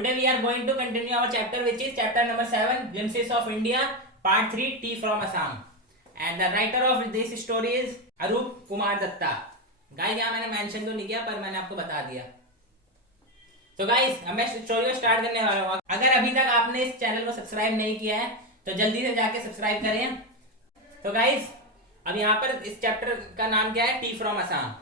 Today we are going to continue our chapter, which is chapter number 7, Glimpses of India, part 3, Tea from Assam. And the writer of this story is Arup Kumar Datta. Guys यहाँ मैंने mention तो नहीं किया पर मैंने आपको बता दिया. तो गाइस अब मैं स्टोरी को स्टार्ट करने वाला हूँ. अगर अभी तक आपने इस चैनल को सब्सक्राइब नहीं किया है तो जल्दी से जाके सब्सक्राइब करें. तो गाइस अब यहाँ पर इस चैप्टर का नाम क्या है, टी फ्रॉम असम.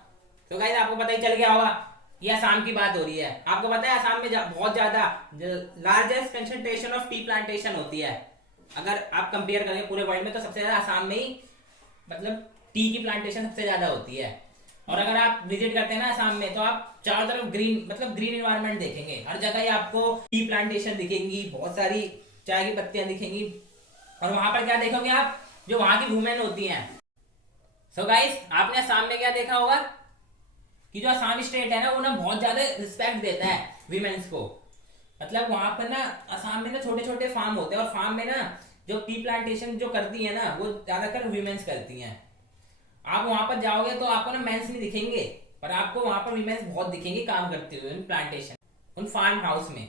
तो गाइस आपको पता ही चल गया होगा ये असम की बात हो रही है. आपको पता है असम में बहुत ज्यादा largest concentration of tea plantation होती है. अगर आप कंपेयर करें पूरे वर्ल्ड में तो सबसे ज्यादा असम में ही मतलब टी की प्लांटेशन सबसे ज्यादा होती है. और अगर आप विजिट करते हैं ना असम में तो आप चारों तरफ ग्रीन मतलब ग्रीन एनवायरनमेंट देखेंगे. हर जगह ही आपको टी प्लांटेशन दिखेंगी, बहुत सारी चाय की पत्तियां दिखेंगी. और वहां पर क्या देखोगे आप, जो वहां की वुमेन होती हैं. सो गाइस आपने असम में क्या देखा होगा कि जो असम स्टेट है ना वो ना बहुत ज्यादा रिस्पेक्ट देता है वीमेंस को. मतलब वहां पर ना असम में ना छोटे छोटे फार्म होते हैं और फार्म में ना जो टी प्लांटेशन जो करती है ना वो ज्यादातर वीमेंस करती हैं. आप वहां पर जाओगे तो आपको ना मेंस नहीं दिखेंगे पर आपको वहां पर वीमेंस बहुत दिखेंगी काम करते हुए उन प्लांटेशन उन फार्म हाउस में.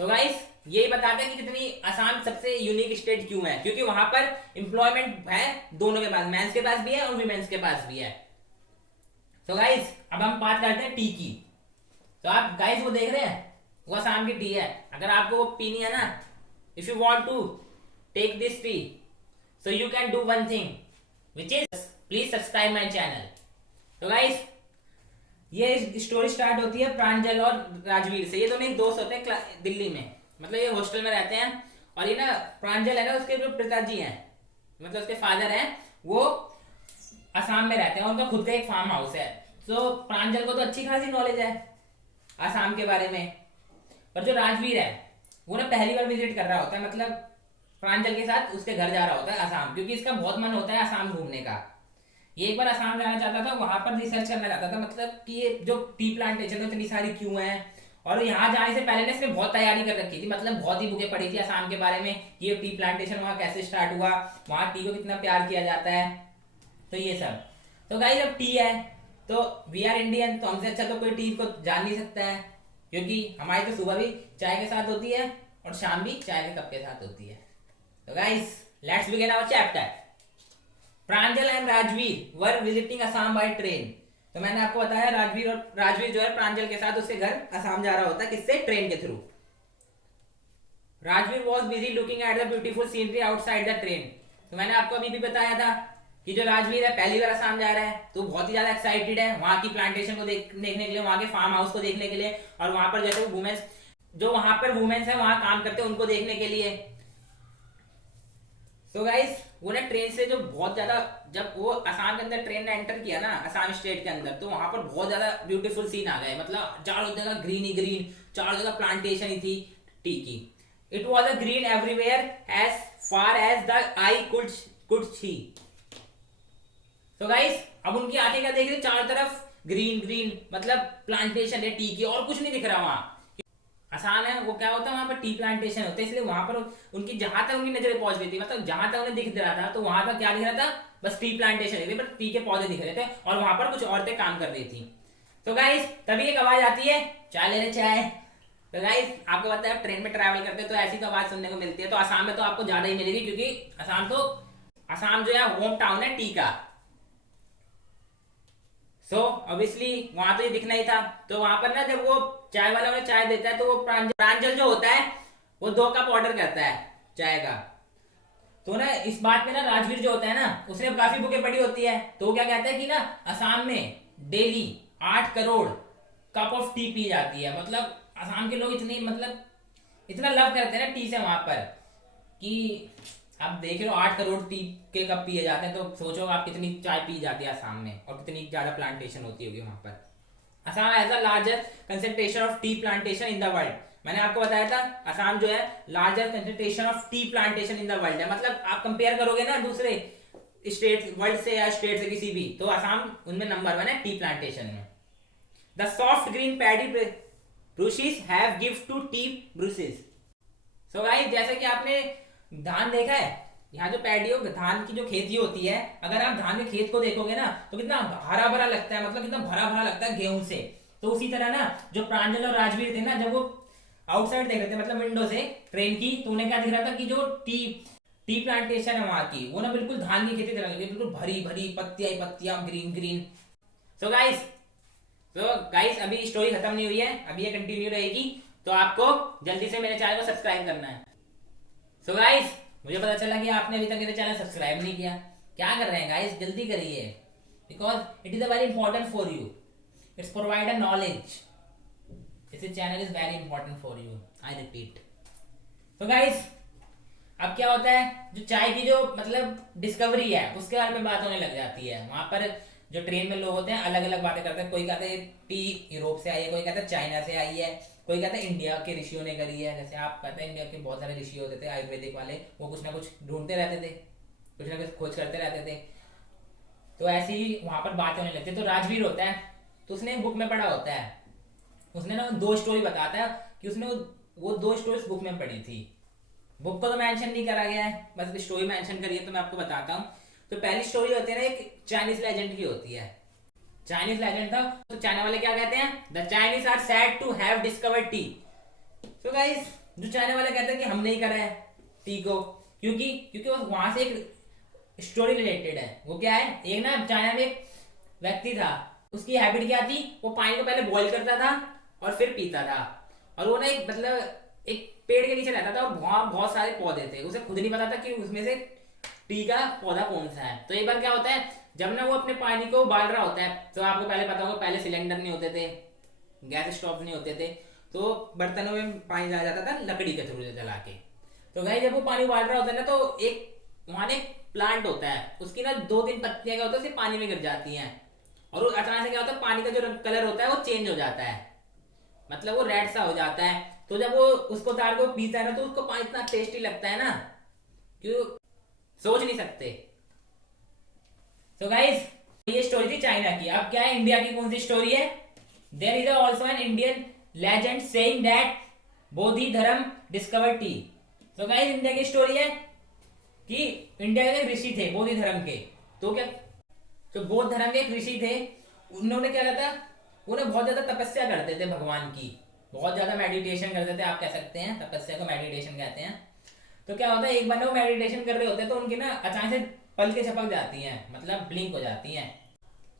सो गाइस यही बताते हैं कि कितनी असम सबसे यूनिक स्टेट क्यों है, क्योंकि वहां पर एम्प्लॉयमेंट है दोनों के पास, मेंस के पास भी है और वीमेंस के पास भी है. तो गाइस अब हम बात करते हैं टी की. तो आप गाइस वो देख रहे हैं वो असम की टी है. अगर आपको वो पीनी है ना, if you want to take this tea so you can do one thing which is please subscribe my channel. तो गाइस ये स्टोरी स्टार्ट होती है प्रांजल और राजवीर से. ये दोनों एक दोस्त होते हैं दिल्ली में, मतलब ये हॉस्टल में रहते हैं. और ये ना प्रांजल है ना उसके जो पिताजी हैं मतलब उसके फादर हैं वो असम में रहते हैं. उनका खुद का एक फार्म हाउस है. तो प्रांजल को तो अच्छी खासी नॉलेज है असम के बारे में. पर जो राजवीर है वो ना पहली बार विजिट कर रहा होता है, मतलब प्रांजल के साथ उसके घर जा रहा होता है असम, क्योंकि इसका बहुत मन होता है असम घूमने का. ये एक बार असम जाना चाहता था, वहां पर रिसर्च करना चाहता था मतलब कि ये जो टी प्लांटेशन है इतनी सारी क्यों है. और यहाँ जाने से पहले ने इसने बहुत तैयारी कर रखी थी, मतलब बहुत ही बुकें पढ़ी थी असम के बारे में कि ये टी प्लांटेशन वहाँ कैसे स्टार्ट हुआ, वहाँ टी को कितना प्यार किया जाता है. तो ये सब. तो गाइस अब टी है तो वी आर इंडियन, तो हमसे अच्छा तो कोई टी को जान नहीं सकता है, क्योंकि हमारी तो सुबह भी चाय के साथ होती है और शाम भी चाय के कप के साथ होती है. तो guys let's begin our chapter. Pranjal and Rajveer were visiting Assam by train. तो मैंने आपको बताया राजवीर जो है प्रांजल के साथ उसके घर असम जा रहा होता है, किससे, ट्रेन के through. Rajveer was busy looking at the beautiful scenery outside the train. तो मैंने आपको अभी भी बताया था कि जो राजवीर है पहली बार असम जा रहा है तो बहुत ही ज्यादा एक्साइटेड है वहां की प्लांटेशन को देखने के लिए, वहां के फार्म हाउस को देखने के लिए, और वहां पर जैसे वुमेन्स जो वहां पर वुमेन्स है वहां काम करते हैं उनको देखने के लिए. तो गाइस वो ना ट्रेन से जो बहुत ज्यादा, जब वो असम के अंदर ट्रेन ने एंटर किया ना असम स्टेट के अंदर, तो वहां पर बहुत ज्यादा ब्यूटीफुल सीन आ गए. मतलब चारों जगह ग्रीन ही ग्रीन, चारों जगह प्लांटेशन ही थी टी की. It was a green everywhere as far as the eye could see. तो गाइस अब उनकी आंखें क्या देख रही, चारों तरफ ग्रीन ग्रीन मतलब प्लांटेशन है टी की और कुछ नहीं दिख रहा. वहां आसान है वो क्या होता है वहां पर टी प्लांटेशन होता है, इसलिए वहां पर उनकी जहां तक उनकी नजरें पहुंच रही थी, मतलब जहां तक उन्हें दिख रहा था तो वहां तक क्या दिख रहा था, बस टी प्लांटेशन दिख रही, बट टी के पौधे दिख रहे थे और वहां पर कुछ औरतें काम कर रही थी. तो गाइस तभी एक आवाज आती है, चाय ले ले चाय. तो गाइस आपको पता है ट्रेन में ट्रैवल करते तो ऐसी तो आवाज सुनने को मिलती है. तो असम में तो आपको ज्यादा ही मिलेगी, क्योंकि असम जो है होम टाउन है टी का. सो ऑब्वियसली वहां तो ये दिखना ही था. तो वहां पर ना जब वो चाय वाला उन्हें चाय देता है तो वो प्रांजल जो होता है वो 2 कप ऑर्डर करता है चाय का. तो ना इस बात में ना राजवीर जो होता है ना उसने काफी बुकें पड़ी होती है, तो वो क्या कहता है कि ना असम में daily 8 crore cup of T P जाती है. मतलब असम के लोग इतने मतलब इतना लव करते हैं ना टी से वहां पर कि आप देख रहे हो 8 करोड़ टी के कप पिए जाते हैं. तो सोचो आप कितनी चाय पी जाती है असम में और कितनी ज्यादा प्लांटेशन होती होगी वहां पर. Assam has the largest concentration of tea plantation in the world. मैंने आपको बताया था असम जो है largest concentration of tea plantation in the world है. मतलब आप कंपेयर करोगे ना दूसरे स्टेट वर्ल्ड से या स्टेट से किसी भी, तो असम उनमें नंबर 1 है टी प्लांटेशन में. The soft green paddy brushes have give to tea brushes. So guys जैसे कि आपने धान देखा है, यहाँ जो पैडी धान की जो खेती होती है, अगर आप धान के खेत को देखोगे ना तो कितना हरा भरा लगता है, मतलब कितना भरा भरा लगता है गेहूं से. तो उसी तरह ना जो प्रांजल और राजवीर थे ना, जब वो आउटसाइड देख रहे थे, मतलब विंडो से ट्रेन की, तो उन्हें क्या दिख रहा था कि जो टी प्लांटेशन है वहां की, वो ना बिल्कुल धान की खेती तरह लगी, बिल्कुल भरी भरी पत्तियां ही पत्तियां, ग्रीन ग्रीन। सो गाइस अभी स्टोरी खत्म नहीं हुई है, अभी ये कंटिन्यू रहेगी, तो आपको जल्दी से मेरे चैनल को सब्सक्राइब करना है। सो गाइस मुझे पता चला कि आपने अभी तक मेरे चैनल सब्सक्राइब नहीं किया, क्या कर रहे हैं गाइस, जल्दी करिए, because it is a very important for you, it's provide a knowledge, this channel is very important for you, I repeat. तो गाइस अब क्या होता है, जो चाय की जो मतलब डिस्कवरी है उसके बारे में बात होने लग जाती है। वहां पर जो ट्रेन में लोग होते हैं अलग अलग बातें करते हैं, कोई कहता है टी यूरोप से आई है, कोई कहता है चाइना से आई है, कोई कहता है इंडिया के ऋषियों ने करी है। जैसे आप कहते हैं इंडिया के बहुत सारे ऋषि होते थे आयुर्वेदिक वाले, वो कुछ ना कुछ ढूंढते रहते थे, कुछ ना कुछ खोज करते रहते थे, तो ऐसे ही वहां पर बातें होने लगती है। तो राजवीर होता है, तो उसने बुक में पढ़ा होता है, उसने ना 2 स्टोरी बताता है कि उसने वो 2 स्टोरीज बुक में पढ़ी थी। बुक को तो मेंशन नहीं करा गया है, बस स्टोरी मेंशन करी है, तो मैं आपको बताता हूँ। तो पहली स्टोरी होती है ना, एक चाइनीज लेजेंड की होती है। चाइनीज लेजेंड था, तो चाइना वाले क्या कहते हैं, the Chinese are said to have discovered tea. तो गाइस जो चाइना वाले कहते हैं कि हमने ही करा है टी को, क्योंकि वो वहां से एक स्टोरी रिलेटेड है। वो क्या है, एक ना चाइना में एक व्यक्ति था, उसकी हैबिट क्या थी, वो पानी को पहले बॉईल करता था और फिर पीता था। और वो ना एक मतलब एक पेड़ के नीचे रहता था और वहां बहुत सारे पौधे थे, उसे खुद नहीं पता था कि उसमें से टी का पौधा कौन सा है। तो एक बार क्या होता है, जब ना वो अपने पानी को उबाल रहा होता है, तो आपको पहले पता होगा पहले सिलेंडर नहीं होते थे, गैस स्टोव नहीं होते थे, तो बर्तनों में पानी डाला जाता था लकड़ी के थ्रू जला के। तो भाई जब वो पानी उबाल रहा होता है ना, तो एक वहां एक प्लांट होता है, उसकी ना 2-3 पत्तियां क्या होता है पानी में गिर जाती हैं, और वो अचानक से क्या होता है, पानी का जो कलर होता है वो चेंज हो जाता है, मतलब वो रेड सा हो जाता है। तो जब वो उसको तार को पीता है ना, तो उसको पानी इतना टेस्टी लगता है ना, क्यों सोच नहीं सकते। तो गाइस ये स्टोरी थी चाइना की। अब क्या है, इंडिया की कौन सी स्टोरी है, there is also an Indian legend saying that Bodhi Dharma discover tea. तो गाइस इंडिया की स्टोरी है कि इंडिया के ऋषि थे बोधि धर्म के, तो क्या, तो बौद्ध धर्म के एक ऋषि थे, उन्होंने क्या किया था, उन्हें बहुत ज्यादा तपस्या करते थे भगवान की, बहुत ज्यादा मेडिटेशन करते थे, आप कह सकते हैं तपस्या को मेडिटेशन कहते हैं। तो क्या होता है, एक बार वो मेडिटेशन कर रहे होते हैं, तो उनकी ना अचानक से पलकें झपक जाती हैं, मतलब ब्लिंक हो जाती हैं,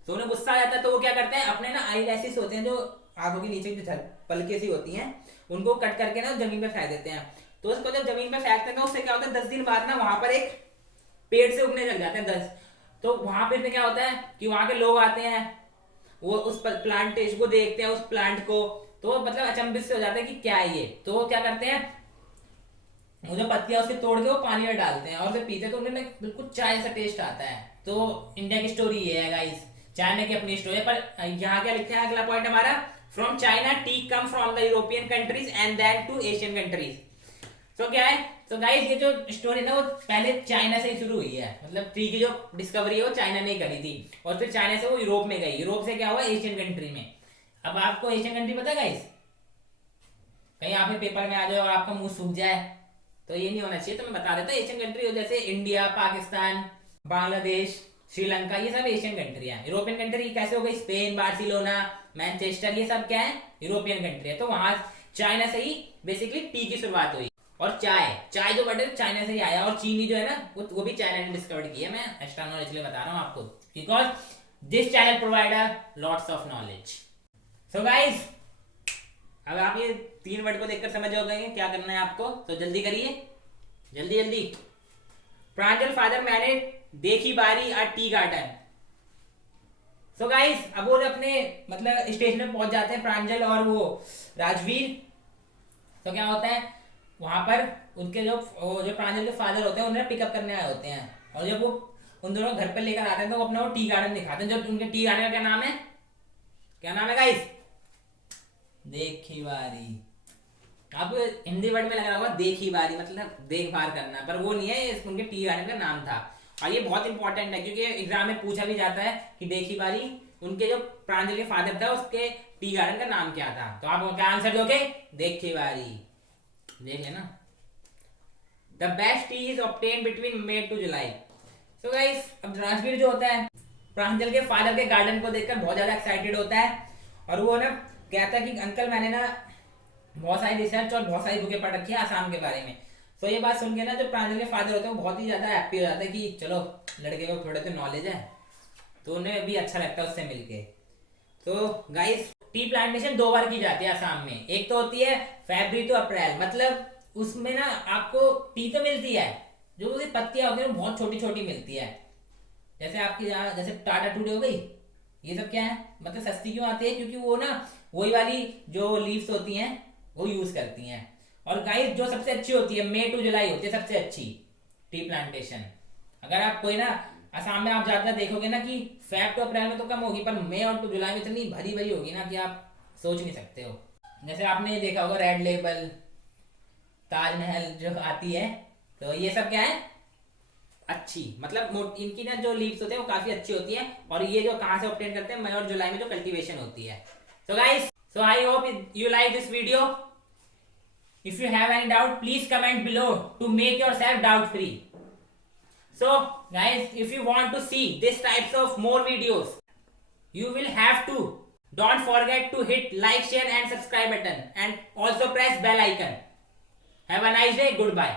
तो उन्हें गुस्सा आ जाता है। तो वो क्या करते हैं, अपने ना आई लैसेस होते हैं जो आंखों के नीचे जो पलके सी होती हैं, उनको कट करके ना जमीन पे फेंक देते हैं। तो उसको जब जमीन पे फेंकते हैं, उससे क्या होता है, 10 दिन बाद ना वहां पर एक पेड़ से उगने लग जाते हैं 10। तो वहां पर क्या होता है कि वहां के लोग आते हैं, वो उस प्लांटेशन को देखते हैं, उस प्लांट को, तो मतलब अचंभित से हो जाता है कि क्या है ये। तो वो क्या करते हैं, वो जो पत्तियां उसके तोड़ के वो पानी में डालते हैं और उसे पीते हैं, तो उन्हें बिल्कुल चाय जैसा टेस्ट आता है। तो इंडिया की स्टोरी ये है गाइस, चाइना की अपनी स्टोरी है। पर यहाँ क्या लिखा है, अगला पॉइंट हमारा, from China tea come from the European countries and then to Asian countries. तो क्या है, तो गाइस ये जो स्टोरी है ना, वो पहले चाइना से ही शुरू हुई है, मतलब टी की जो डिस्कवरी है वो चाइना ने करी थी, और फिर चाइना से वो यूरोप में गई, यूरोप से क्या हुआ एशियन कंट्री में। अब आपको एशियन कंट्री पता है गाइस, कहीं आपके पेपर में आ जाए और आपका मुंह सूख जाए, तो ये नहीं होना चाहिए, तो मैं बता देता हूँ। एशियन कंट्री जैसे इंडिया, पाकिस्तान, बांग्लादेश, श्रीलंका, ये सब एशियन कंट्री है। यूरोपियन कंट्री कैसे हो गई, स्पेन, बार्सिलोना, मैनचेस्टर, ये सब क्या है, यूरोपियन कंट्री है। तो वहां चाइना से ही बेसिकली टी की शुरुआत हुई। और चाय जो वर्ड है चाइना से ही आया, और चीनी जो है ना वो भी चाइना ने डिस्कवर की है। मैं एक्स्ट्रा नॉलेज के लिए बता रहा हूँ आपको, because this channel provide lots of knowledge. So guys अब आप ये 3 वर्ड को देखकर समझ हो गए क्या करना है आपको, तो जल्दी करिए, जल्दी जल्दी। प्रांजल फादर मैंने देखी बारी आ टी गार्डन। सो गाइस अब वो अपने मतलब स्टेशन में पहुंच जाते हैं प्रांजल और वो राजवीर। तो क्या होता है, वहां पर उनके जो प्रांजल के फादर होते हैं उन्हें पिकअप करने आए होते हैं, और जब वो उन दोनों घर पे लेकर आते हैं तो वो अपना वो टी गार्डन दिखाते हैं। जो उनके टी गार्डन का क्या नाम है, क्या नाम है गाइस, देखी बारी। आपको हिंदी वर्ड में लग रहा होगा देखी बारी मतलब देखभाल करना, पर वो नहीं है, ये उनके टी गार्डन का नाम था। और ये बहुत इंपॉर्टेंट है क्योंकि एग्जाम में पूछा भी जाता है कि देखी बारी उनके जो प्रांजल के फादर था उसके टी गार्डन का नाम क्या था। तो आप क्या आंसर दोगे, देखी बारी, देख लेना। The best T is obtain between May to July। So guys अब राजवीर जो होता है प्रांजल के फादर के गार्डन को देखकर बहुत ज्यादा एक्साइटेड होता है, और वो ना कहता है कि अंकल मैंने ना बहुत सारी रिसर्च और बहुत सारी बुकें पढ़ रखी है आसाम के बारे में। तो ये बात सुन के ना जो प्रांजल के फादर होते हैं वो बहुत ही ज्यादा हैप्पी हो जाता है कि चलो लड़के को थोड़े तो नॉलेज है, तो उन्हें भी अच्छा लगता है उससे मिलके। तो गाइस टी प्लांटेशन 2 बार की जाती है आसाम में। एक तो होती है फरवरी टू अप्रैल, मतलब उसमें ना आपको टी तो मिलती है, जो उसकी पत्तियां होती है वो बहुत छोटी छोटी मिलती है। जैसे आपकी यहाँ जैसे टाटा टूडे हो गई, ये सब क्या है, मतलब सस्ती क्यों आती है, क्योंकि वो ना वही वाली जो लीव्स होती हैं वो यूज करती हैं। और गाइस जो सबसे अच्छी होती है मई टू जुलाई होती है सबसे अच्छी टी प्लांटेशन। अगर आप कोई ना असम में आप ज्यादा देखोगे ना कि फेब टू अप्रैल में तो कम होगी, पर मई और टू जुलाई में इतनी भरी भरी होगी ना कि आप सोच नहीं सकते हो। जैसे आपने देखा होगा रेड लेबल, ताजमहल जो आती है, तो ये सब क्या है अच्छी, मतलब इनकी ना जो लीव्स होते हैं वो काफी अच्छी होती है। और ये जो कहाँ से ऑब्टेन करते हैं, मई और जुलाई में जो कल्टीवेशन होती है। So guys, so I hope you like this video. If you have any doubt, please comment below to make yourself doubt free. So guys, if you want to see this types of more videos, you will have to don't forget to hit like, share and subscribe button, and also press bell icon. Have a nice day. Goodbye.